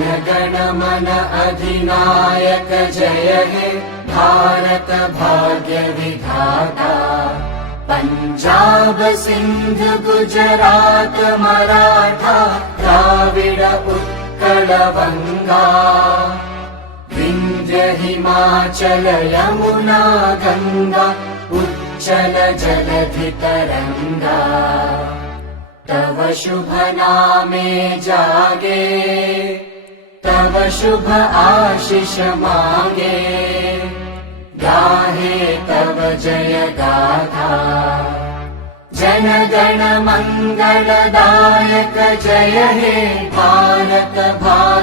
गण मन अधिनायक जय हे भारत भाग्य विधाता। पंजाब सिंध गुजरात मराठा द्राविड उत्कल बंगा। विंध्य हिमाचल यमुना गंगा उच्चल जलधि तरंगा। तव शुभ नामे जागे तव शुभ आशीष मांगे। गाहे तव जय गाथा जन गण मंगलदायक जय हे भारत भाग्य